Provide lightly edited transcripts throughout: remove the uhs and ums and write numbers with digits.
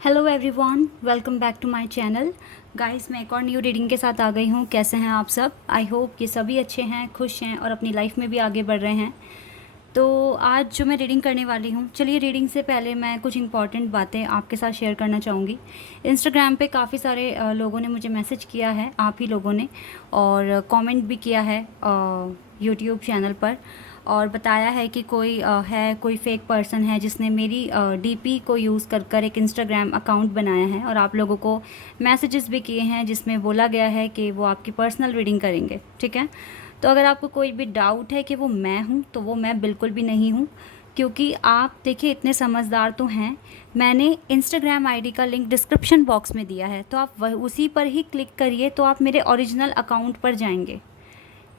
Hello everyone, welcome back to my channel. Guys, मैं एक और न्यू रीडिंग के साथ आ गई हूँ। कैसे हैं आप सब? आई होप कि सभी अच्छे हैं, खुश हैं और अपनी लाइफ में भी आगे बढ़ रहे हैं। तो आज जो मैं रीडिंग करने वाली हूँ, चलिए रीडिंग से पहले मैं कुछ इंपॉर्टेंट बातें आपके साथ शेयर करना चाहूँगी। इंस्टाग्राम पे काफ़ी सारे लोगों ने मुझे मैसेज किया है, आप ही लोगों ने, और कमेंट भी किया है यूट्यूब चैनल पर, और बताया है कि कोई फेक पर्सन है जिसने मेरी डीपी को यूज़ कर कर एक इंस्टाग्राम अकाउंट बनाया है, और आप लोगों को मैसेजेस भी किए हैं जिसमें बोला गया है कि वो आपकी पर्सनल रीडिंग करेंगे। ठीक है, तो अगर आपको कोई भी डाउट है कि वो मैं हूँ, तो वो मैं बिल्कुल भी नहीं हूँ। क्योंकि आप देखिए, इतने समझदार तो हैं, मैंने इंस्टाग्राम आईडी का लिंक डिस्क्रिप्शन बॉक्स में दिया है, तो आप वह उसी पर ही क्लिक करिए तो आप मेरे ओरिजिनल अकाउंट पर जाएंगे।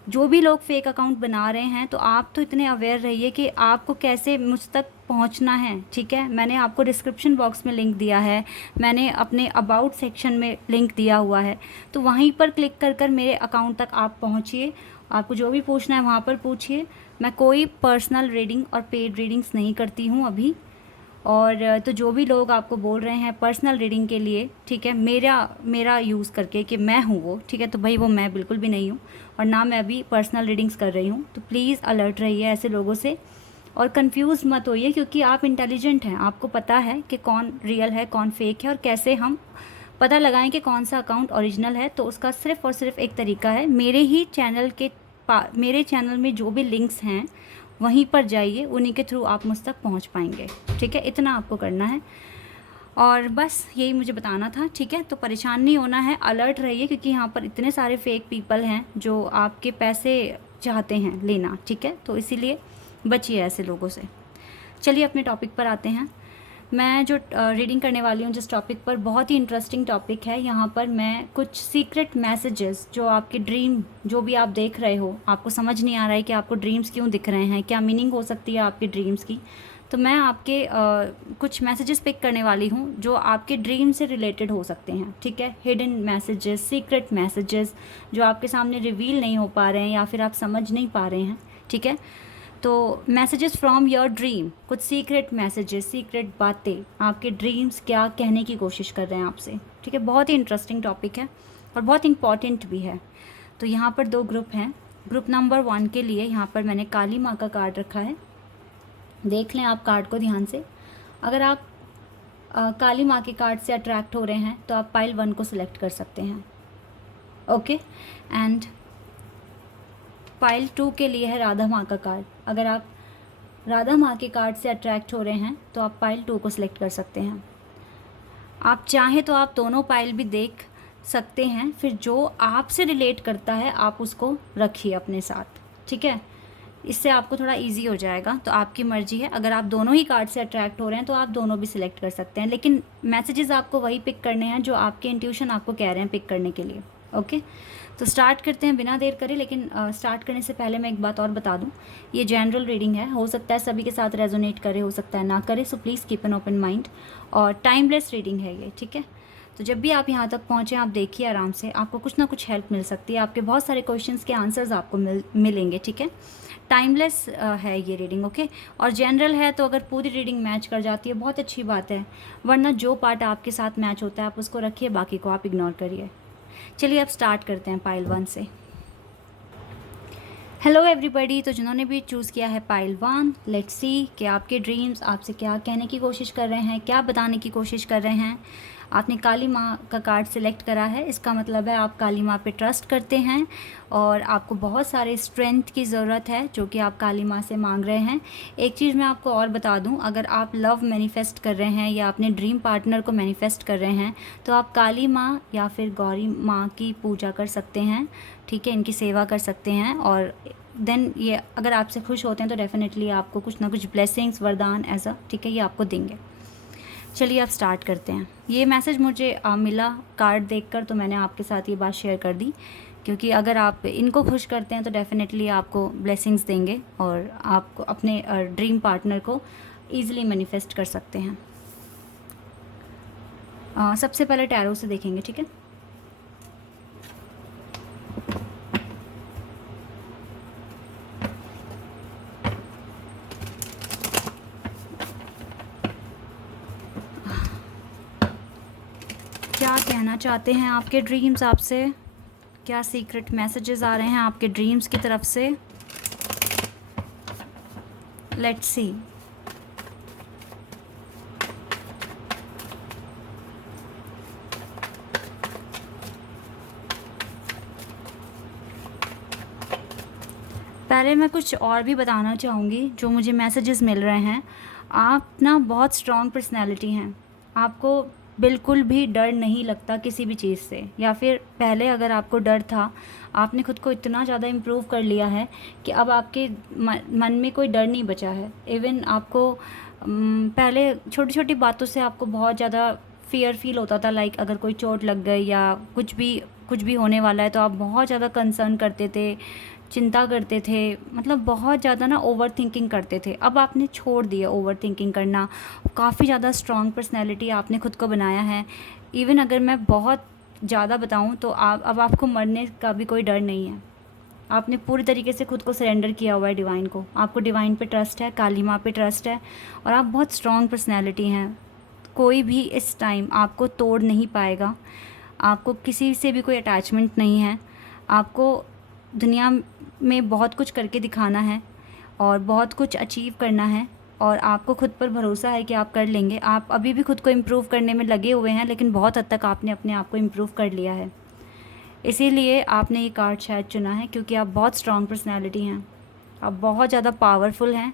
जो भी लोग फेक अकाउंट बना रहे हैं, तो आप तो इतने अवेयर रहिए कि आपको कैसे मुझ तक पहुंचना है। ठीक है, मैंने आपको डिस्क्रिप्शन बॉक्स में लिंक दिया है, मैंने अपने अबाउट सेक्शन में लिंक दिया हुआ है, तो वहीं पर क्लिक कर कर मेरे अकाउंट तक आप पहुंचिए। आपको जो भी पूछना है वहाँ पर पूछिए। मैं कोई पर्सनल रीडिंग और पेड रीडिंग्स नहीं करती हूँ अभी। और तो जो भी लोग आपको बोल रहे हैं पर्सनल रीडिंग के लिए, ठीक है, मेरा मेरा यूज़ करके कि मैं हूँ वो, ठीक है, तो भाई वो मैं बिल्कुल भी नहीं हूँ, और ना मैं अभी पर्सनल रीडिंग्स कर रही हूँ। तो प्लीज़ अलर्ट रहिए ऐसे लोगों से, और कंफ्यूज मत होइए, क्योंकि आप इंटेलिजेंट हैं, आपको पता है कि कौन रियल है कौन फेक है, और कैसे हम पता लगाएं कि कौन सा अकाउंट ओरिजिनल है। तो उसका सिर्फ़ और सिर्फ एक तरीका है, मेरे चैनल में जो भी लिंक्स हैं वहीं पर जाइए, उन्हीं के थ्रू आप मुझ तक पहुंच पाएंगे। ठीक है, इतना आपको करना है, और बस यही मुझे बताना था। ठीक है, तो परेशान नहीं होना है, अलर्ट रहिए, क्योंकि यहाँ पर इतने सारे फेक पीपल हैं जो आपके पैसे चाहते हैं लेना। ठीक है, तो इसीलिए बचिए ऐसे लोगों से। चलिए अपने टॉपिक पर आते हैं। मैं जो रीडिंग करने वाली हूँ जिस टॉपिक पर, बहुत ही इंटरेस्टिंग टॉपिक है। यहाँ पर मैं कुछ सीक्रेट मैसेजेस, जो आपके ड्रीम, जो भी आप देख रहे हो, आपको समझ नहीं आ रहा है कि आपको ड्रीम्स क्यों दिख रहे हैं, क्या मीनिंग हो सकती है आपके ड्रीम्स की, तो मैं आपके कुछ मैसेजेस पिक करने वाली हूँ जो आपके ड्रीम से रिलेटेड हो सकते हैं। ठीक है, हिडन मैसेजेस, सीक्रेट मैसेजेस, जो आपके सामने रिवील नहीं हो पा रहे हैं या फिर आप समझ नहीं पा रहे हैं। ठीक है, तो मैसेजेस फ्रॉम योर ड्रीम, कुछ सीक्रेट मैसेजेस, सीक्रेट बातें, आपके ड्रीम्स क्या कहने की कोशिश कर रहे हैं आपसे। ठीक है, बहुत ही इंटरेस्टिंग टॉपिक है और बहुत इंपॉर्टेंट भी है। तो यहाँ पर दो ग्रुप हैं। ग्रुप नंबर 1 के लिए यहाँ पर मैंने काली माँ का कार्ड रखा है। देख लें आप कार्ड को ध्यान से। अगर आप काली माँ के कार्ड से अट्रैक्ट हो रहे हैं तो आप पाइल 1 को सिलेक्ट कर सकते हैं। ओके, एंड पाइल 2 के लिए है राधा माँ का कार्ड। अगर आप राधा माँ के कार्ड से अट्रैक्ट हो रहे हैं तो आप पाइल 2 को सिलेक्ट कर सकते हैं। आप चाहें तो आप दोनों पाइल भी देख सकते हैं, फिर जो आपसे रिलेट करता है आप उसको रखिए अपने साथ। ठीक है, इससे आपको थोड़ा इजी हो जाएगा। तो आपकी मर्जी है, अगर आप दोनों ही कार्ड से अट्रैक्ट हो रहे हैं तो आप दोनों भी सिलेक्ट कर सकते हैं, लेकिन मैसेजेस आपको वही पिक करने हैं जो आपके इंट्यूशन आपको कह रहे हैं पिक करने के लिए। ओके, तो स्टार्ट करते हैं बिना देर करे। लेकिन स्टार्ट करने से पहले मैं एक बात और बता दूं, ये जनरल रीडिंग है, हो सकता है सभी के साथ रेजोनेट करे, हो सकता है ना करे, so please keep an open mind, और टाइमलेस रीडिंग है ये। ठीक है, तो जब भी आप यहाँ तक पहुँचें आप देखिए आराम से, आपको कुछ ना कुछ हेल्प मिल सकती है, आपके बहुत सारे क्वेश्चंस के आंसर्स आपको मिलेंगे। ठीक है, टाइमलेस है ये रीडिंग। ओके, और जनरल है, तो अगर पूरी रीडिंग मैच कर जाती है बहुत अच्छी बात है, वरना जो पार्ट आपके साथ मैच होता है आप उसको रखिए, बाकी को आप इग्नोर करिए। चलिए अब स्टार्ट करते हैं पाइल 1 से। हेलो एवरीबॉडी, तो जिन्होंने भी चूज़ किया है पाइल 1, लेट्स सी कि आपके ड्रीम्स आपसे क्या कहने की कोशिश कर रहे हैं, क्या बताने की कोशिश कर रहे हैं। आपने काली माँ का कार्ड सिलेक्ट करा है, इसका मतलब है आप काली माँ पे ट्रस्ट करते हैं और आपको बहुत सारे स्ट्रेंथ की ज़रूरत है जो कि आप काली माँ से मांग रहे हैं। एक चीज़ मैं आपको और बता दूं, अगर आप लव मैनिफेस्ट कर रहे हैं या अपने ड्रीम पार्टनर को मैनिफेस्ट कर रहे हैं तो आप काली माँ या फिर गौरी माँ की पूजा कर सकते हैं। ठीक है, इनकी सेवा कर सकते हैं, और देन ये अगर आपसे खुश होते हैं तो डेफिनेटली आपको कुछ ना कुछ ब्लेसिंग्स, वरदान ऐसा, ठीक है, ये आपको देंगे। चलिए अब स्टार्ट करते हैं। ये मैसेज मुझे मिला कार्ड देखकर, तो मैंने आपके साथ ये बात शेयर कर दी, क्योंकि अगर आप इनको खुश करते हैं तो डेफिनेटली आपको ब्लेसिंग्स देंगे और आपको अपने ड्रीम पार्टनर को ईजिली मैनिफेस्ट कर सकते हैं। सबसे पहले टैरो से देखेंगे। ठीक है, कहना चाहते हैं आपके ड्रीम्स आपसे? क्या सीक्रेट मैसेजेस आ रहे हैं आपके ड्रीम्स की तरफ से? Let's see. पहले मैं कुछ और भी बताना चाहूँगी जो मुझे मैसेजेस मिल रहे हैं। आप ना बहुत स्ट्रॉन्ग पर्सनैलिटी हैं। आपको बिल्कुल भी डर नहीं लगता किसी भी चीज़ से, या फिर पहले अगर आपको डर था, आपने खुद को इतना ज़्यादा इम्प्रूव कर लिया है कि अब आपके मन में कोई डर नहीं बचा है। इवन आपको पहले छोटी छोटी बातों से आपको बहुत ज़्यादा फ़ियर फील होता था, लाइक अगर कोई चोट लग गई या कुछ भी होने वाला है तो आप बहुत ज़्यादा कंसर्न करते थे, चिंता करते थे, मतलब बहुत ज़्यादा ना ओवर थिंकिंग करते थे। अब आपने छोड़ दिया ओवर थिंकिंग करना। काफ़ी ज़्यादा स्ट्रॉन्ग पर्सनैलिटी आपने खुद को बनाया है। इवन अगर मैं बहुत ज़्यादा बताऊँ तो अब आपको मरने का भी कोई डर नहीं है। आपने पूरी तरीके से खुद को सरेंडर किया हुआ है डिवाइन को। आपको डिवाइन पे ट्रस्ट है, काली माँ पे ट्रस्ट है, और आप बहुत स्ट्रॉन्ग पर्सनैलिटी हैं। कोई भी इस टाइम आपको तोड़ नहीं पाएगा। आपको किसी से भी कोई अटैचमेंट नहीं है। आपको दुनिया में बहुत कुछ करके दिखाना है और बहुत कुछ अचीव करना है, और आपको खुद पर भरोसा है कि आप कर लेंगे। आप अभी भी खुद को इम्प्रूव करने में लगे हुए हैं, लेकिन बहुत हद तक आपने अपने आप को इम्प्रूव कर लिया है। इसीलिए आपने ये कार्ड शायद चुना है, क्योंकि आप बहुत स्ट्रॉन्ग पर्सनैलिटी हैं। आप बहुत ज़्यादा पावरफुल हैं।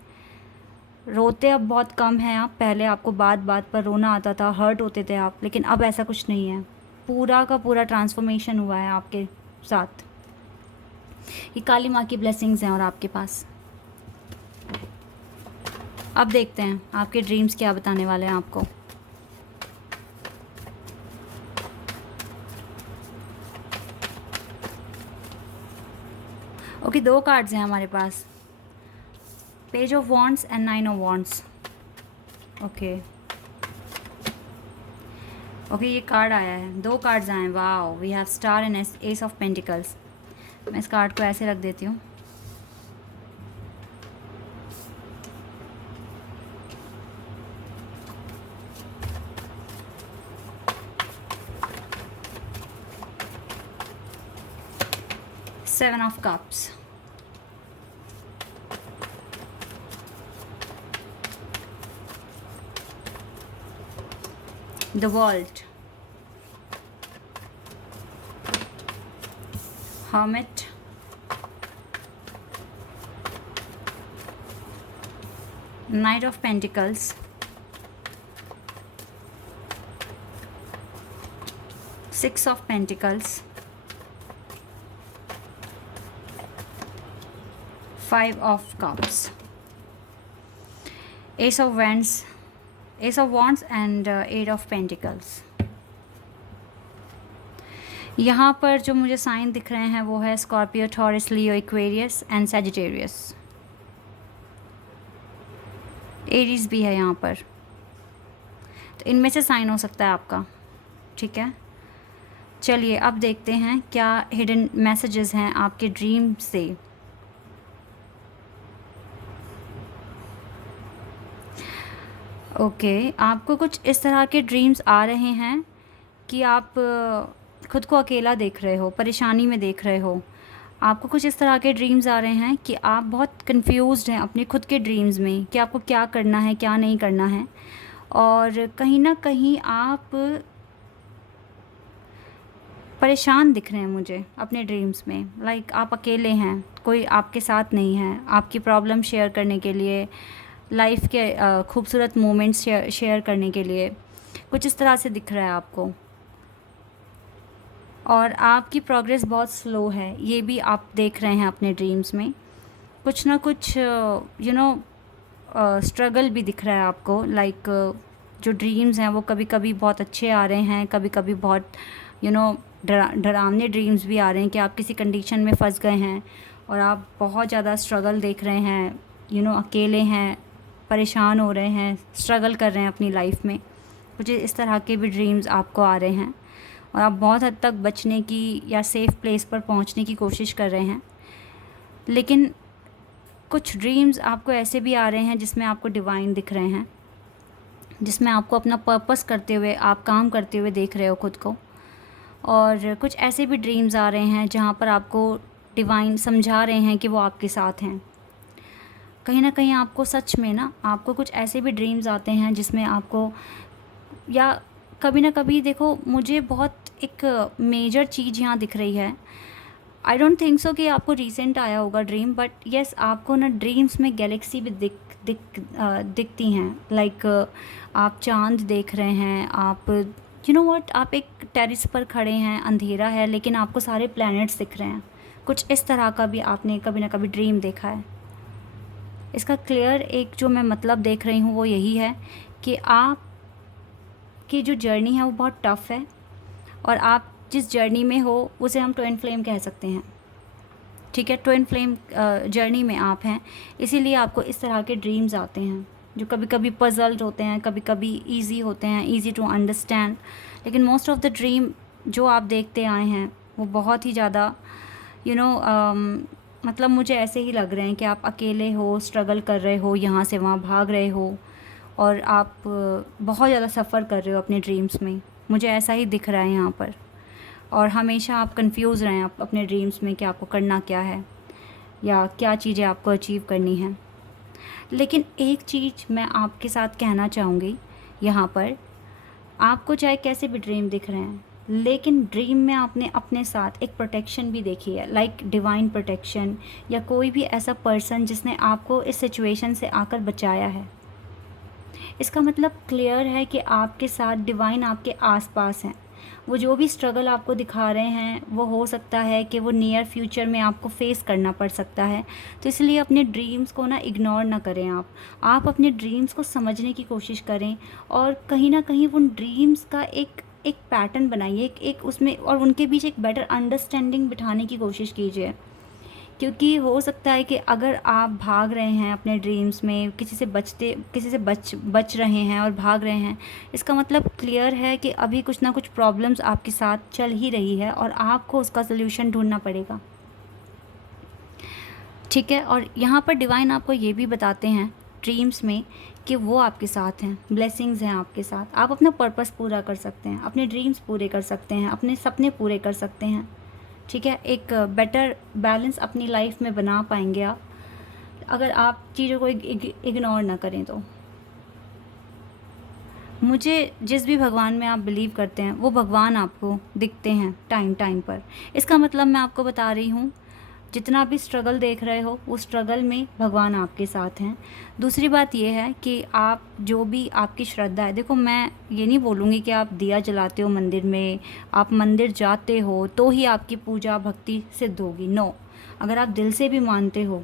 रोते अब बहुत कम हैं आप। पहले आपको बात बात पर रोना आता था, हर्ट होते थे आप, लेकिन अब ऐसा कुछ नहीं है। पूरा का पूरा ट्रांसफॉर्मेशन हुआ है आपके साथ। ये काली माँ की ब्लेसिंग्स हैं और आपके पास। अब देखते हैं आपके ड्रीम्स क्या बताने वाले हैं आपको। ओके, 2 कार्ड्स हैं हमारे पास, page of wands and 9 of wands. Okay, ये कार्ड आया है, 2 कार्ड्स आए हैं। Wow, we have star and ace of pentacles. मैं इस कार्ड को ऐसे रख देती हूँ। Seven of Cups, the World, Hermit, Knight of Pentacles, Six of Pentacles, 5 of Cups, Ace of Wands and 8 of Pentacles। यहाँ पर जो मुझे साइन दिख रहे हैं वो है Scorpio, taurus, Leo, Aquarius and Sagittarius. Aries भी है यहाँ पर, तो इनमें से साइन हो सकता है आपका। ठीक है, चलिए अब देखते हैं क्या हिडन मैसेजेस हैं आपके ड्रीम से। ओके, आपको कुछ इस तरह के ड्रीम्स आ रहे हैं कि आप खुद को अकेला देख रहे हो, परेशानी में देख रहे हो। आपको कुछ इस तरह के ड्रीम्स आ रहे हैं कि आप बहुत कंफ्यूज्ड हैं अपने खुद के ड्रीम्स में कि आपको क्या करना है, क्या नहीं करना है, और कहीं ना कहीं आप परेशान दिख रहे हैं मुझे अपने ड्रीम्स में। लाइक आप अकेले हैं, कोई आपके साथ नहीं है आपकी प्रॉब्लम शेयर करने के लिए, लाइफ के खूबसूरत मोमेंट्स शेयर करने के लिए। कुछ इस तरह से दिख रहा है आपको, और आपकी प्रोग्रेस बहुत स्लो है, ये भी आप देख रहे हैं अपने ड्रीम्स में। कुछ ना कुछ स्ट्रगल भी दिख रहा है आपको। लाइक जो ड्रीम्स हैं वो कभी कभी बहुत अच्छे आ रहे हैं, कभी कभी बहुत डरावने ड्रीम्स भी आ रहे हैं कि आप किसी कंडीशन में फंस गए हैं और आप बहुत ज़्यादा स्ट्रगल देख रहे हैं, अकेले हैं, परेशान हो रहे हैं, स्ट्रगल कर रहे हैं अपनी लाइफ में। कुछ इस तरह के भी ड्रीम्स आपको आ रहे हैं, और आप बहुत हद तक बचने की या सेफ़ प्लेस पर पहुंचने की कोशिश कर रहे हैं। लेकिन कुछ ड्रीम्स आपको ऐसे भी आ रहे हैं जिसमें आपको डिवाइन दिख रहे हैं, जिसमें आपको अपना पर्पस करते हुए, आप काम करते हुए देख रहे हो खुद को। और कुछ ऐसे भी ड्रीम्स आ रहे हैं जहाँ पर आपको डिवाइन समझा रहे हैं कि वो आपके साथ हैं। कहीं ना कहीं आपको सच में ना आपको कुछ ऐसे भी ड्रीम्स आते हैं जिसमें आपको, या कभी ना कभी देखो, मुझे बहुत एक मेजर चीज़ यहाँ दिख रही है। आई डोंट थिंक सो कि आपको रिसेंट आया होगा ड्रीम, बट येस आपको ना ड्रीम्स में गैलेक्सी भी दिखती हैं। लाइक आप चांद देख रहे हैं, आप यू नो व्हाट, आप एक टेरेस पर खड़े हैं, अंधेरा है लेकिन आपको सारे प्लैनेट्स दिख रहे हैं। कुछ इस तरह का भी आपने कभी ना कभी ड्रीम देखा है। इसका क्लियर एक जो मैं मतलब देख रही हूँ वो यही है कि आप की जो जर्नी है वो बहुत टफ़ है, और आप जिस जर्नी में हो उसे हम ट्विन फ्लेम कह सकते हैं। ठीक है, ट्विन फ्लेम जर्नी में आप हैं, इसीलिए आपको इस तरह के ड्रीम्स आते हैं जो कभी कभी पजल्ड होते हैं, कभी कभी इजी होते हैं, इजी टू अंडरस्टैंड। लेकिन मोस्ट ऑफ द ड्रीम जो आप देखते आए हैं वो बहुत ही ज़्यादा मतलब मुझे ऐसे ही लग रहे हैं कि आप अकेले हो, स्ट्रगल कर रहे हो, यहाँ से वहाँ भाग रहे हो, और आप बहुत ज़्यादा सफ़र कर रहे हो अपने ड्रीम्स में। मुझे ऐसा ही दिख रहा है यहाँ पर। और हमेशा आप कंफ्यूज रहें आप अपने ड्रीम्स में कि आपको करना क्या है या क्या चीज़ें आपको अचीव करनी है। लेकिन एक चीज़ मैं आपके साथ कहना चाहूँगी यहाँ पर, आपको चाहे कैसे भी ड्रीम दिख रहे हैं, लेकिन ड्रीम में आपने अपने साथ एक प्रोटेक्शन भी देखी है, लाइक डिवाइन प्रोटेक्शन, या कोई भी ऐसा पर्सन जिसने आपको इस सिचुएशन से आकर बचाया है। इसका मतलब क्लियर है कि आपके साथ डिवाइन आपके आसपास हैं। वो जो भी स्ट्रगल आपको दिखा रहे हैं वो हो सकता है कि वो नियर फ्यूचर में आपको फेस करना पड़ सकता है। तो इसलिए अपने ड्रीम्स को ना इग्नोर ना करें। आप अपने ड्रीम्स को समझने की कोशिश करें, और कहीं ना कहीं उन ड्रीम्स का एक एक पैटर्न बनाइए, एक उसमें, और उनके बीच एक बेटर अंडरस्टैंडिंग बिठाने की कोशिश कीजिए। क्योंकि हो सकता है कि अगर आप भाग रहे हैं अपने ड्रीम्स में, किसी से बच रहे हैं और भाग रहे हैं, इसका मतलब क्लियर है कि अभी कुछ ना कुछ प्रॉब्लम्स आपके साथ चल ही रही है और आपको उसका सल्यूशन ढूंढना पड़ेगा। ठीक है, और यहाँ पर डिवाइन आपको ये भी बताते हैं ड्रीम्स में कि वो आपके साथ हैं, ब्लेसिंग्स हैं आपके साथ। आप अपना पर्पस पूरा कर सकते हैं, अपने ड्रीम्स पूरे कर सकते हैं, अपने सपने पूरे कर सकते हैं। ठीक है, एक बेटर बैलेंस अपनी लाइफ में बना पाएंगे आप, अगर आप चीज़ों को इग्नोर ना करें तो। मुझे जिस भी भगवान में आप बिलीव करते हैं वो भगवान आपको दिखते हैं टाइम टाइम पर। इसका मतलब मैं आपको बता रही हूँ, जितना भी स्ट्रगल देख रहे हो उस स्ट्रगल में भगवान आपके साथ हैं। दूसरी बात यह है कि आप जो भी आपकी श्रद्धा है, देखो मैं ये नहीं बोलूँगी कि आप दिया जलाते हो मंदिर में, आप मंदिर जाते हो तो ही आपकी पूजा भक्ति सिद्ध होगी। नो, अगर आप दिल से भी मानते हो,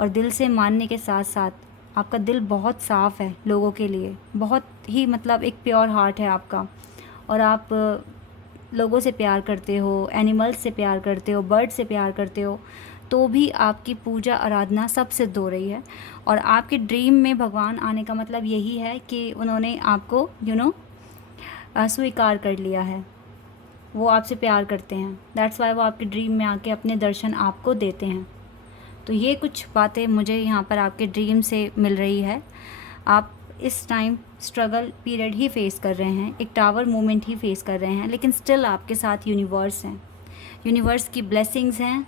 और दिल से मानने के साथ साथ आपका दिल बहुत साफ़ है लोगों के लिए, बहुत ही मतलब एक प्योर हार्ट है आपका, और आप लोगों से प्यार करते हो, एनिमल्स से प्यार करते हो, बर्ड से प्यार करते हो, तो भी आपकी पूजा आराधना सब सिद्ध हो रही है। और आपके ड्रीम में भगवान आने का मतलब यही है कि उन्होंने आपको स्वीकार कर लिया है, वो आपसे प्यार करते हैं। दैट्स वाई वो आपके ड्रीम में आके अपने दर्शन आपको देते हैं। तो ये कुछ बातें मुझे यहाँ पर आपके ड्रीम से मिल रही है। आप इस टाइम स्ट्रगल पीरियड ही फेस कर रहे हैं, एक टावर मोमेंट ही फेस कर रहे हैं, लेकिन स्टिल आपके साथ यूनिवर्स हैं, यूनिवर्स की ब्लेसिंग्स हैं,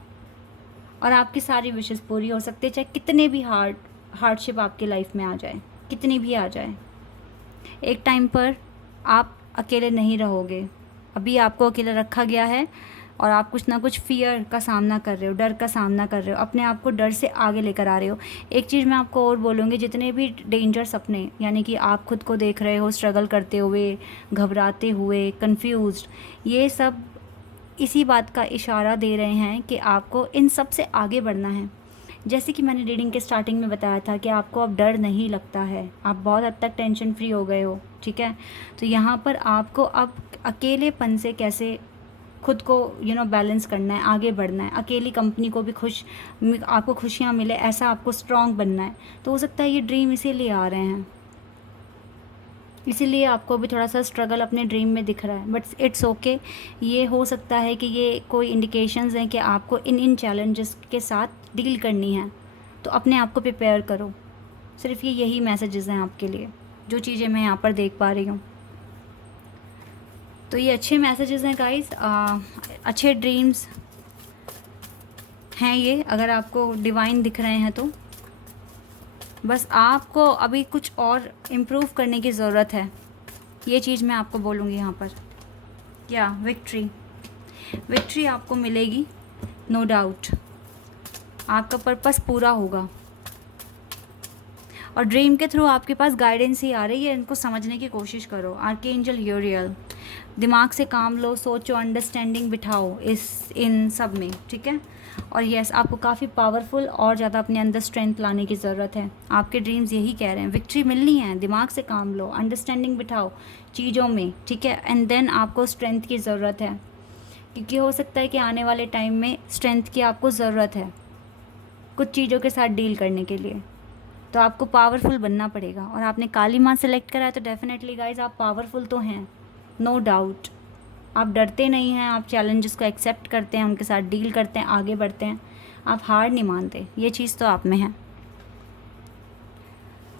और आपकी सारी विशेस पूरी हो सकती है, चाहे कितने भी हार्डशिप आपके लाइफ में आ जाए, कितनी भी आ जाए। एक टाइम पर आप अकेले नहीं रहोगे। अभी आपको अकेले रखा गया है और आप कुछ ना कुछ फियर का सामना कर रहे हो, डर का सामना कर रहे हो, अपने आप को डर से आगे लेकर आ रहे हो। एक चीज़ मैं आपको और बोलूँगी, जितने भी डेंजर सपने, यानी कि आप खुद को देख रहे हो स्ट्रगल करते हुए, घबराते हुए, कंफ्यूज्ड, ये सब इसी बात का इशारा दे रहे हैं कि आपको इन सब से आगे बढ़ना है। जैसे कि मैंने रीडिंग के स्टार्टिंग में बताया था कि आपको अब डर नहीं लगता है, आप बहुत हद तक टेंशन फ्री हो गए हो। ठीक है, तो यहाँ पर आपको अब अकेलेपन से कैसे खुद को बैलेंस करना है, आगे बढ़ना है, अकेली कंपनी को भी आपको खुशियाँ मिले, ऐसा आपको स्ट्रॉन्ग बनना है। तो हो सकता है ये ड्रीम इसीलिए आ रहे हैं, इसीलिए आपको भी थोड़ा सा स्ट्रगल अपने ड्रीम में दिख रहा है, बट इट्स ओके। ये हो सकता है कि ये कोई इंडिकेशंस हैं कि आपको इन चैलेंजेस के साथ डील करनी है, तो अपने आप को प्रिपेयर करो। सिर्फ यही मैसेजेस हैं आपके लिए, जो चीज़ें मैं यहाँ पर देख पा रही हूँ। तो ये अच्छे मैसेजेस हैं गाइस, अच्छे ड्रीम्स हैं ये, अगर आपको डिवाइन दिख रहे हैं तो। बस आपको अभी कुछ और इम्प्रूव करने की ज़रूरत है, ये चीज़ मैं आपको बोलूँगी यहाँ पर। क्या विक्ट्री आपको मिलेगी, नो डाउट। आपका पर्पस पूरा होगा और ड्रीम के थ्रू आपके पास गाइडेंस ही आ रही है, इनको समझने की कोशिश करो। आर्कएंजल यूरियल, दिमाग से काम लो, सोचो, अंडरस्टैंडिंग बिठाओ इन सब में, ठीक है। और यस, आपको काफ़ी पावरफुल और ज़्यादा अपने अंदर स्ट्रेंथ लाने की ज़रूरत है। आपके ड्रीम्स यही कह रहे हैं, विक्ट्री मिलनी है, दिमाग से काम लो, अंडरस्टैंडिंग बिठाओ चीज़ों में, ठीक है। एंड देन आपको स्ट्रेंथ की ज़रूरत है, क्योंकि हो सकता है कि आने वाले टाइम में स्ट्रेंथ की आपको ज़रूरत है कुछ चीज़ों के साथ डील करने के लिए। तो आपको पावरफुल बनना पड़ेगा। और आपने काली माँ सेलेक्ट करा है तो डेफिनेटली गाइज आप पावरफुल तो हैं, नो डाउट। आप डरते नहीं हैं, आप चैलेंजेस को एक्सेप्ट करते हैं, उनके साथ डील करते हैं, आगे बढ़ते हैं, आप हार नहीं मानते, ये चीज़ तो आप में है।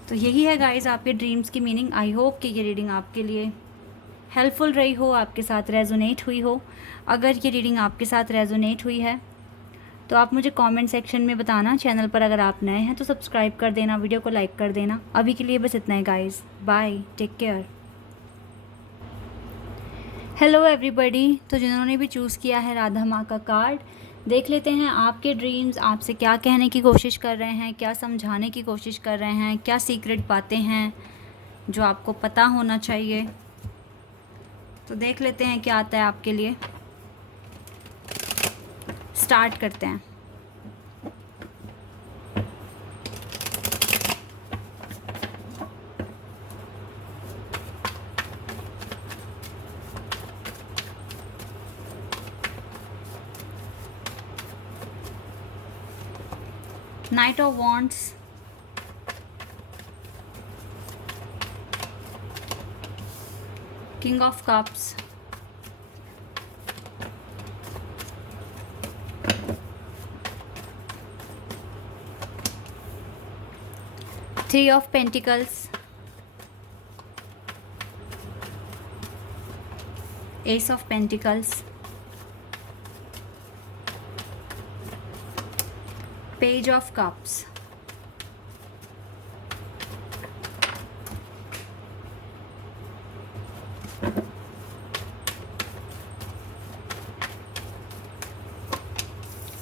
तो यही है गाइज आपके ड्रीम्स की मीनिंग। आई होप कि ये रीडिंग आपके लिए हेल्पफुल रही हो, आपके साथ रेजोनेट हुई हो। अगर ये रीडिंग आपके साथ रेजोनेट हुई है तो आप मुझे कमेंट सेक्शन में बताना। चैनल पर अगर आप नए हैं तो सब्सक्राइब कर देना, वीडियो को लाइक कर देना। अभी के लिए बस इतना ही guys, bye, take care. Hello everybody. तो जिन्होंने भी चूज़ किया है राधा माँ का कार्ड, देख लेते हैं आपके ड्रीम्स आपसे क्या कहने की कोशिश कर रहे हैं, क्या समझाने की कोशिश कर रहे हैं, क्या सीक्रेट बातें हैं जो आपको पता होना चाहिए। तो देख लेते हैं क्या आता है आपके लिए। स्टार्ट करते हैं। Knight of Wands, King of Cups, Three of Pentacles, Ace of Pentacles, Page of Cups,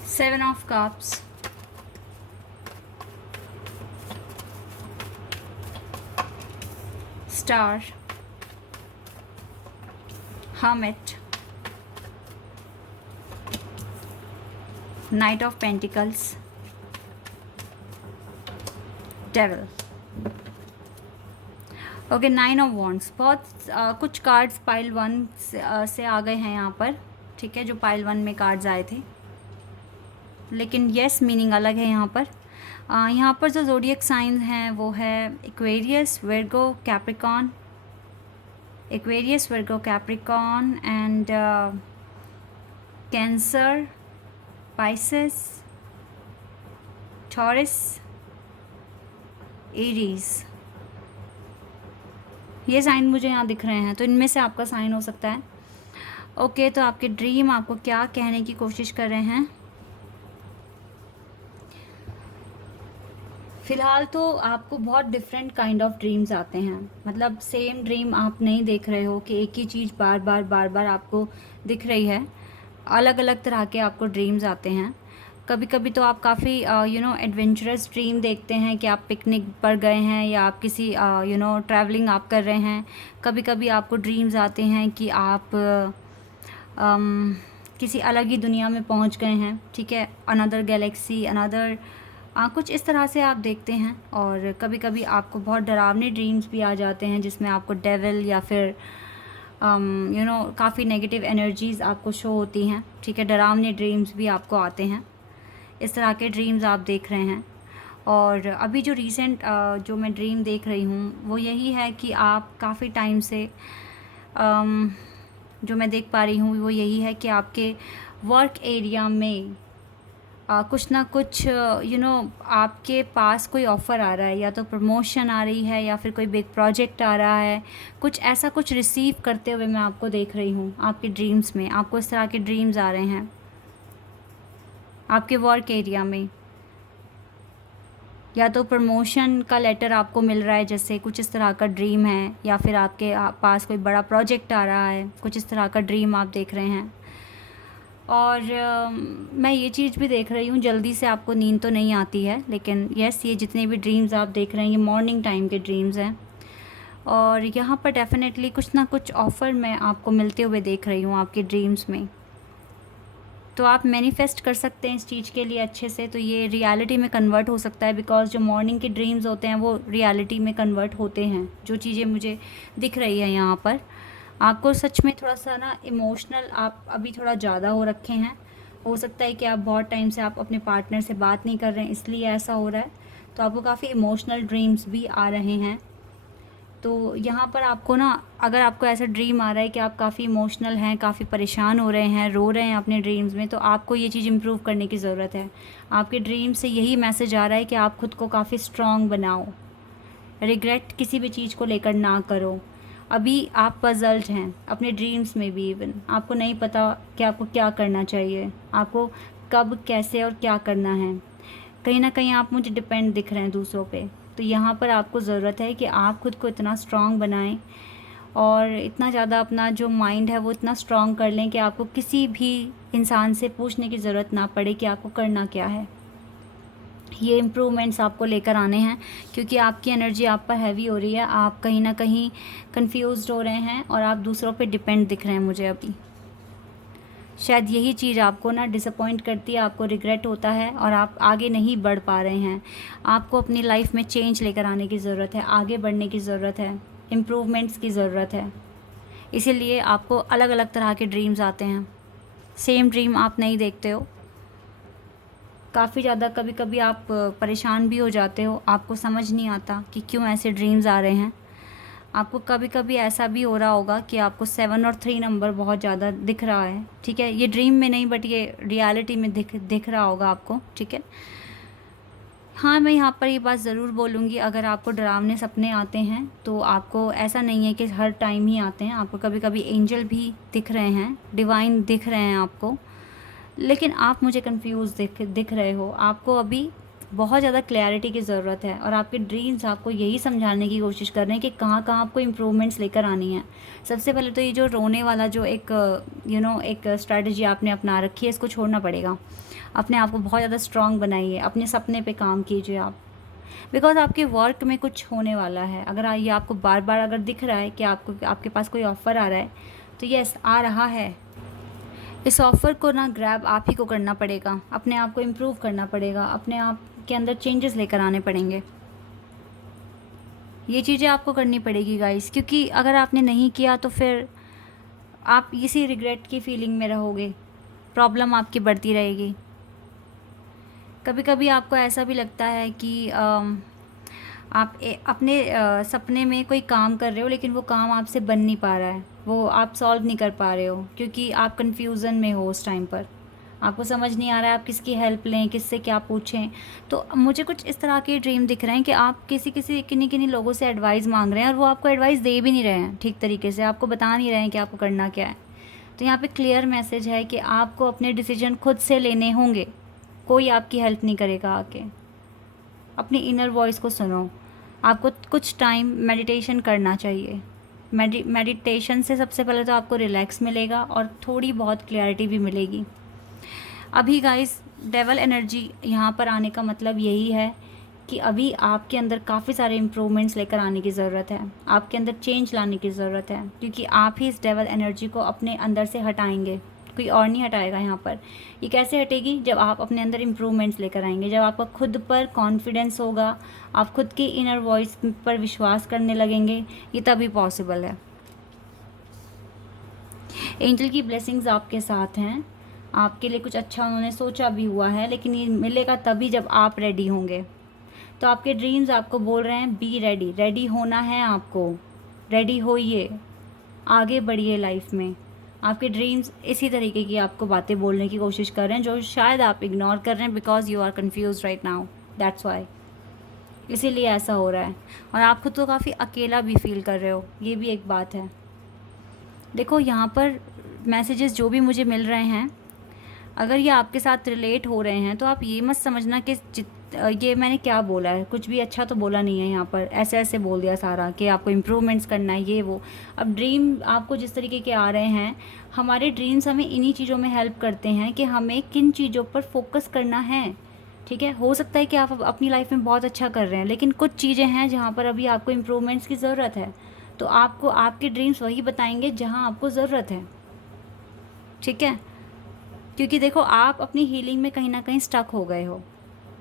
Seven of Cups, Star, Hermit, Knight of Pentacles, devil. Okay, nine of wands. बहुत कुछ कार्ड्स पाइल 1 से आ गए हैं यहाँ पर, ठीक है, जो पाइल 1 में कार्ड्स आए थे, लेकिन यस मीनिंग अलग है यहाँ पर। यहाँ पर जो ज़ोडिएक साइंस हैं वो है Aquarius, Virgo, Capricorn, Aquarius, Virgo, Capricorn and cancer, Pisces, taurus, Aries. ये साइन मुझे यहाँ दिख रहे हैं, तो इनमें से आपका साइन हो सकता है। ओके, तो आपके ड्रीम आपको क्या कहने की कोशिश कर रहे हैं? फ़िलहाल तो आपको बहुत डिफरेंट काइंड ऑफ ड्रीम्स आते हैं, मतलब सेम ड्रीम आप नहीं देख रहे हो कि एक ही चीज़ बार बार आपको दिख रही है। अलग अलग तरह के आपको ड्रीम्स आते हैं। कभी कभी तो आप काफ़ी एडवेंचरस ड्रीम देखते हैं कि आप पिकनिक पर गए हैं या आप किसी ट्रैवलिंग आप कर रहे हैं। कभी कभी आपको ड्रीम्स आते हैं कि आप किसी अलग ही दुनिया में पहुंच गए हैं, ठीक है, अनदर गैलेक्सी, अनदर कुछ इस तरह से आप देखते हैं। और कभी कभी आपको बहुत डरावने ड्रीम्स भी आ जाते हैं जिसमें आपको डेविल या फिर काफ़ी नेगेटिव एनर्जीज़ आपको शो होती हैं, ठीक है, डरावने ड्रीम्स भी आपको आते हैं। इस तरह के ड्रीम्स आप देख रहे हैं। और अभी जो रीसेंट जो मैं ड्रीम देख रही हूँ वो यही है कि आप काफ़ी टाइम से जो मैं देख पा रही हूँ वो यही है कि आपके वर्क एरिया में कुछ ना कुछ आपके पास कोई ऑफ़र आ रहा है, या तो प्रमोशन आ रही है या फिर कोई बिग प्रोजेक्ट आ रहा है, कुछ ऐसा कुछ रिसीव करते हुए मैं आपको देख रही हूँ आपके ड्रीम्स में। आपको इस तरह के ड्रीम्स आ रहे हैं आपके वर्क एरिया में, या तो प्रमोशन का लेटर आपको मिल रहा है, जैसे कुछ इस तरह का ड्रीम है, या फिर आपके पास कोई बड़ा प्रोजेक्ट आ रहा है, कुछ इस तरह का ड्रीम आप देख रहे हैं। और मैं ये चीज़ भी देख रही हूँ, जल्दी से आपको नींद तो नहीं आती है, लेकिन यस, ये जितने भी ड्रीम्स आप देख रहे हैं ये मॉर्निंग टाइम के ड्रीम्स हैं। और यहाँ पर डेफ़िनेटली कुछ ना कुछ ऑफ़र मैं आपको मिलते हुए देख रही हूँ आपके ड्रीम्स में। तो आप मैनिफेस्ट कर सकते हैं इस चीज़ के लिए अच्छे से, तो ये रियलिटी में कन्वर्ट हो सकता है, बिकॉज़ जो मॉर्निंग के ड्रीम्स होते हैं वो रियलिटी में कन्वर्ट होते हैं। जो चीज़ें मुझे दिख रही है यहाँ पर, आपको सच में थोड़ा सा ना इमोशनल आप अभी थोड़ा ज़्यादा हो रखे हैं। हो सकता है कि आप बहुत टाइम से आप अपने पार्टनर से बात नहीं कर रहे हैं, इसलिए ऐसा हो रहा है। तो आपको काफ़ी इमोशनल ड्रीम्स भी आ रहे हैं। तो यहाँ पर आपको ना, अगर आपको ऐसा ड्रीम आ रहा है कि आप काफ़ी इमोशनल हैं, काफ़ी परेशान हो रहे हैं, रो रहे हैं अपने ड्रीम्स में, तो आपको ये चीज़ इम्प्रूव करने की ज़रूरत है। आपके ड्रीम से यही मैसेज आ रहा है कि आप खुद को काफ़ी स्ट्रॉन्ग बनाओ, रिग्रेट किसी भी चीज़ को लेकर ना करो। अभी आप पज़ल्ड हैं अपने ड्रीम्स में भी, इवन आपको नहीं पता कि आपको क्या करना चाहिए, आपको कब कैसे और क्या करना है। कहीं ना कहीं आप मुझे डिपेंड दिख रहे हैं दूसरों पे। तो यहाँ पर आपको ज़रूरत है कि आप खुद को इतना स्ट्रॉन्ग बनाएं और इतना ज़्यादा अपना जो माइंड है वो इतना स्ट्रॉन्ग कर लें कि आपको किसी भी इंसान से पूछने की ज़रूरत ना पड़े कि आपको करना क्या है। ये इम्प्रूवमेंट्स आपको लेकर आने हैं, क्योंकि आपकी एनर्जी आप पर हैवी हो रही है, आप कहीं ना कहीं कंफ्यूज्ड हो रहे हैं और आप दूसरों पे डिपेंड दिख रहे हैं मुझे अभी। शायद यही चीज़ आपको ना डिसअपॉइंट करती है, आपको रिग्रेट होता है और आप आगे नहीं बढ़ पा रहे हैं। आपको अपनी लाइफ में चेंज लेकर आने की ज़रूरत है, आगे बढ़ने की ज़रूरत है, इम्प्रूवमेंट्स की ज़रूरत है। इसीलिए आपको अलग अलग तरह के ड्रीम्स आते हैं, सेम ड्रीम आप नहीं देखते हो। काफ़ी ज़्यादा कभी कभी आप परेशान भी हो जाते हो, आपको समझ नहीं आता कि क्यों ऐसे ड्रीम्स आ रहे हैं। आपको कभी कभी ऐसा भी हो रहा होगा कि आपको 7 और 3 नंबर बहुत ज़्यादा दिख रहा है, ठीक है। ये ड्रीम में नहीं, बट ये रियलिटी में दिख रहा होगा आपको, ठीक है। हाँ, मैं यहाँ पर ये बात ज़रूर बोलूँगी, अगर आपको डरावने सपने आते हैं तो आपको ऐसा नहीं है कि हर टाइम ही आते हैं, आपको कभी कभी एंजल भी दिख रहे हैं, डिवाइन दिख रहे हैं आपको, लेकिन आप मुझे कंफ्यूज दिख रहे हो। आपको अभी बहुत ज़्यादा क्लैरिटी की ज़रूरत है और आपके ड्रीम्स आपको यही समझाने की कोशिश कर रहे हैं कि कहाँ कहाँ आपको इम्प्रूवमेंट्स लेकर आनी है। सबसे पहले तो ये जो रोने वाला जो एक एक स्ट्रैटेजी आपने अपना रखी है, इसको छोड़ना पड़ेगा। अपने आप को बहुत ज़्यादा स्ट्रॉन्ग बनाइए, अपने सपने पे काम कीजिए आप, बिकॉज आपके वर्क में कुछ होने वाला है। अगर ये आपको बार बार अगर दिख रहा है कि आपके पास कोई ऑफ़र आ रहा है, तो यस, आ रहा है। इस ऑफ़र को ना ग्रैब आप ही को करना पड़ेगा, अपने आप को इम्प्रूव करना पड़ेगा, अपने आप के अंदर चेंजेस लेकर आने पड़ेंगे। ये चीज़ें आपको करनी पड़ेगी गाइस, क्योंकि अगर आपने नहीं किया तो फिर आप इसी रिग्रेट की फीलिंग में रहोगे, प्रॉब्लम आपकी बढ़ती रहेगी। कभी कभी आपको ऐसा भी लगता है कि आप अपने सपने में कोई काम कर रहे हो, लेकिन वो काम आपसे बन नहीं पा रहा है, वो आप सॉल्व नहीं कर पा रहे हो, क्योंकि आप कन्फ्यूज़न में हो उस टाइम पर। आपको समझ नहीं आ रहा है आप किसकी हेल्प लें, किससे क्या पूछें। तो मुझे कुछ इस तरह के ड्रीम दिख रहे हैं कि आप किन्हीं किन्हीं लोगों से एडवाइस मांग रहे हैं और वो आपको एडवाइस दे भी नहीं रहे हैं ठीक तरीके से, आपको बता नहीं रहे हैं कि आपको करना क्या है। तो यहाँ पे क्लियर मैसेज है कि आपको अपने डिसीजन खुद से लेने होंगे, कोई आपकी हेल्प नहीं करेगा आके। अपनी इनर वॉइस को सुनो। आपको कुछ टाइम मेडिटेशन करना चाहिए। मेडिटेशन से सबसे पहले तो आपको रिलैक्स मिलेगा और थोड़ी बहुत क्लैरिटी भी मिलेगी। अभी गाइस, डेवल एनर्जी यहाँ पर आने का मतलब यही है कि अभी आपके अंदर काफ़ी सारे इम्प्रूवमेंट्स लेकर आने की ज़रूरत है, आपके अंदर चेंज लाने की ज़रूरत है, क्योंकि आप ही इस डेवल एनर्जी को अपने अंदर से हटाएंगे, कोई और नहीं हटाएगा यहाँ पर। ये कैसे हटेगी? जब आप अपने अंदर इम्प्रूवमेंट्स लेकर आएंगे, जब आपका खुद पर कॉन्फिडेंस होगा, आप खुद की इनर वॉइस पर विश्वास करने लगेंगे, ये तभी पॉसिबल है। एंजल की ब्लेसिंग्स आपके साथ हैं, आपके लिए कुछ अच्छा उन्होंने सोचा भी हुआ है, लेकिन ये मिलेगा तभी जब आप रेडी होंगे। तो आपके ड्रीम्स आपको बोल रहे हैं बी रेडी, रेडी होना है आपको, रेडी होइए, आगे बढ़िए लाइफ में। आपके ड्रीम्स इसी तरीके की आपको बातें बोलने की कोशिश कर रहे हैं जो शायद आप इग्नोर कर रहे हैं because you are confuse right now, that's why, इसीलिए ऐसा हो रहा है। और आप खुद को काफ़ी अकेला भी फील कर रहे हो, ये भी एक बात है। देखो यहाँ पर मैसेजेस जो भी मुझे मिल रहे हैं, अगर ये आपके साथ रिलेट हो रहे हैं तो आप ये मत समझना कि ये मैंने क्या बोला है, कुछ भी अच्छा तो बोला नहीं है यहाँ पर, ऐसे ऐसे बोल दिया सारा कि आपको इम्प्रूवमेंट्स करना है ये वो। अब ड्रीम आपको जिस तरीके के आ रहे हैं, हमारे ड्रीम्स हमें इन्हीं चीज़ों में हेल्प करते हैं कि हमें किन चीज़ों पर फोकस करना है। ठीक है, हो सकता है कि आप अपनी लाइफ में बहुत अच्छा कर रहे हैं, लेकिन कुछ चीज़ें हैं जहाँ पर अभी आपको इम्प्रूवमेंट्स की ज़रूरत है, तो आपको आपके ड्रीम्स वही बताएंगे जहाँ आपको ज़रूरत है। ठीक है, क्योंकि देखो आप अपनी हीलिंग में कहीं ना कहीं स्टक हो गए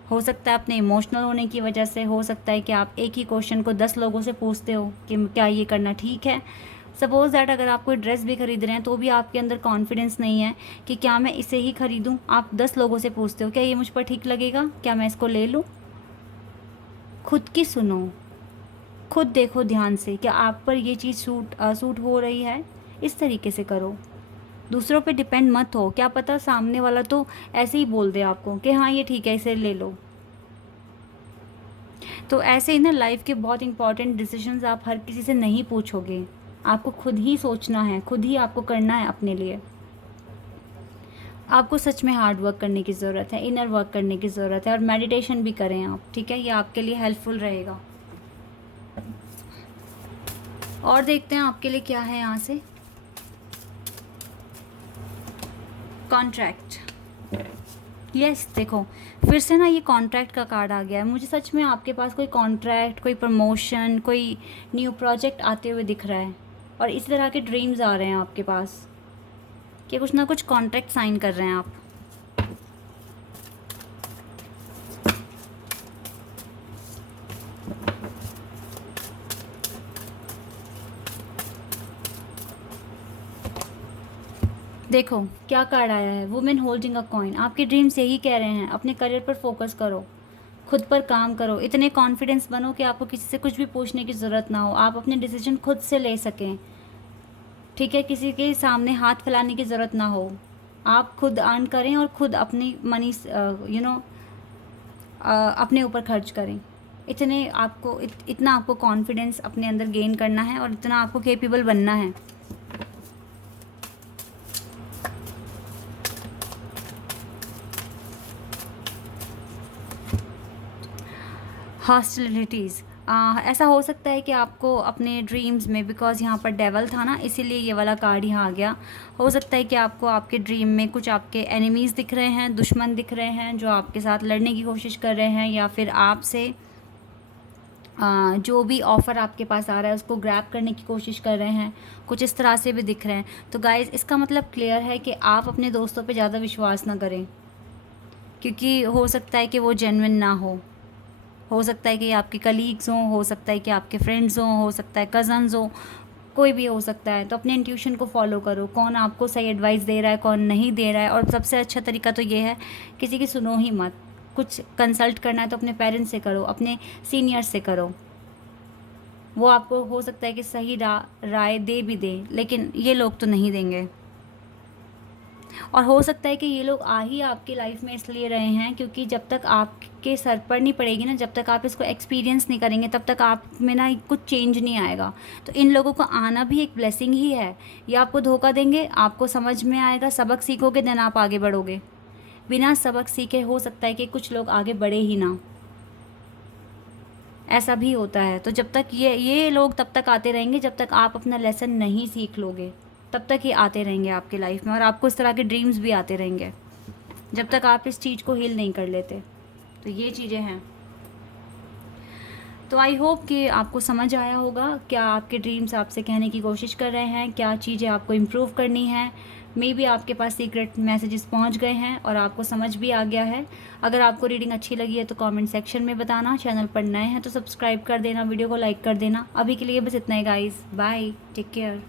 हो सकता है अपने इमोशनल होने की वजह से, हो सकता है कि आप एक ही क्वेश्चन को 10 लोगों से पूछते हो कि क्या ये करना ठीक है। सपोज़ दैट अगर आप कोई ड्रेस भी खरीद रहे हैं तो भी आपके अंदर कॉन्फिडेंस नहीं है कि क्या मैं इसे ही खरीदूं। आप 10 लोगों से पूछते हो क्या ये मुझ पर ठीक लगेगा, क्या मैं इसको ले लूं। खुद की सुनो, खुद देखो ध्यान से क्या आप पर ये चीज़ सूट हो रही है, इस तरीके से करो। दूसरों पे डिपेंड मत हो, क्या पता सामने वाला तो ऐसे ही बोल दे आपको कि हाँ ये ठीक है इसे ले लो। तो ऐसे ही ना लाइफ के बहुत इंपॉर्टेंट डिसीजंस आप हर किसी से नहीं पूछोगे, आपको खुद ही सोचना है, खुद ही आपको करना है अपने लिए। आपको सच में हार्ड वर्क करने की ज़रूरत है, इनर वर्क करने की ज़रूरत है, और मेडिटेशन भी करें आप। ठीक है, ये आपके लिए हेल्पफुल रहेगा। और देखते हैं आपके लिए क्या है यहाँ से। कॉन्ट्रैक्ट, यस देखो फिर से ना ये कॉन्ट्रैक्ट का कार्ड आ गया है। मुझे सच में आपके पास कोई कॉन्ट्रैक्ट, कोई प्रमोशन, कोई न्यू प्रोजेक्ट आते हुए दिख रहा है, और इस तरह के ड्रीम्स आ रहे हैं आपके पास कि कुछ ना कुछ कॉन्ट्रैक्ट साइन कर रहे हैं आप। देखो क्या कार्ड आया है, वुमेन होल्डिंग अ कॉइन। आपके ड्रीम्स यही कह रहे हैं, अपने करियर पर फोकस करो, खुद पर काम करो, इतने कॉन्फिडेंस बनो कि आपको किसी से कुछ भी पूछने की ज़रूरत ना हो, आप अपने डिसीजन खुद से ले सकें। ठीक है, किसी के सामने हाथ फैलाने की ज़रूरत ना हो, आप खुद अर्न करें और खुद अपनी मनी अपने ऊपर खर्च करें। इतने आपको इतना आपको कॉन्फिडेंस अपने अंदर गेन करना है और इतना आपको कैपेबल बनना है। हॉस्टिलिटीज़, ऐसा हो सकता है कि आपको अपने ड्रीम्स में, बिकॉज़ यहाँ पर डेवल था ना इसीलिए ये वाला कार्ड यहाँ आ गया, हो सकता है कि आपको आपके ड्रीम में कुछ आपके एनिमीज़ दिख रहे हैं, दुश्मन दिख रहे हैं जो आपके साथ लड़ने की कोशिश कर रहे हैं, या फिर आपसे जो भी ऑफ़र आपके पास आ रहा है उसको ग्रैब करने की कोशिश कर रहे हैं, कुछ इस तरह से भी दिख रहे हैं। तो गाइज़ इसका मतलब क्लियर है कि आप अपने दोस्तों पे ज़्यादा विश्वास ना करें, क्योंकि हो सकता है कि वो जेन्युइन ना हो सकता है कि आपके कलीग्स हों, हो सकता है कि आपके फ्रेंड्स हों, हो सकता है कज़न्स हों, कोई भी हो सकता है। तो अपने इंट्यूशन को फॉलो करो, कौन आपको सही एडवाइस दे रहा है, कौन नहीं दे रहा है। और सबसे अच्छा तरीका तो ये है किसी की सुनो ही मत, कुछ कंसल्ट करना है तो अपने पेरेंट्स से करो, अपने सीनियर्स से करो, वो आपको हो सकता है कि सही राय दे भी दे, लेकिन ये लोग तो नहीं देंगे। और हो सकता है कि ये लोग आ ही आपकी लाइफ में इसलिए रहे हैं क्योंकि जब तक आपके सर पर नहीं पड़ेगी ना, जब तक आप इसको एक्सपीरियंस नहीं करेंगे, तब तक आप में ना कुछ चेंज नहीं आएगा। तो इन लोगों को आना भी एक ब्लेसिंग ही है। ये आपको धोखा देंगे, आपको समझ में आएगा, सबक सीखोगे, देन आप आगे बढ़ोगे। बिना सबक सीखे हो सकता है कि कुछ लोग आगे बढ़े ही ना, ऐसा भी होता है। तो जब तक ये लोग तब तक आते रहेंगे जब तक आप अपना लेसन नहीं सीख लोगे, तब तक ये आते रहेंगे आपकी लाइफ में, और आपको इस तरह के ड्रीम्स भी आते रहेंगे जब तक आप इस चीज़ को हील नहीं कर लेते। तो ये चीज़ें हैं। तो आई होप कि आपको समझ आया होगा क्या आपके ड्रीम्स आपसे कहने की कोशिश कर रहे हैं, क्या चीज़ें आपको इम्प्रूव करनी है। मे बी आपके पास सीक्रेट मैसेजेस पहुंच गए हैं और आपको समझ भी आ गया है। अगर आपको रीडिंग अच्छी लगी है तो कमेंट सेक्शन में बताना, चैनल पर नए हैं तो सब्सक्राइब कर देना, वीडियो को लाइक कर देना। अभी के लिए बस इतना ही गाइस, बाय, टेक केयर।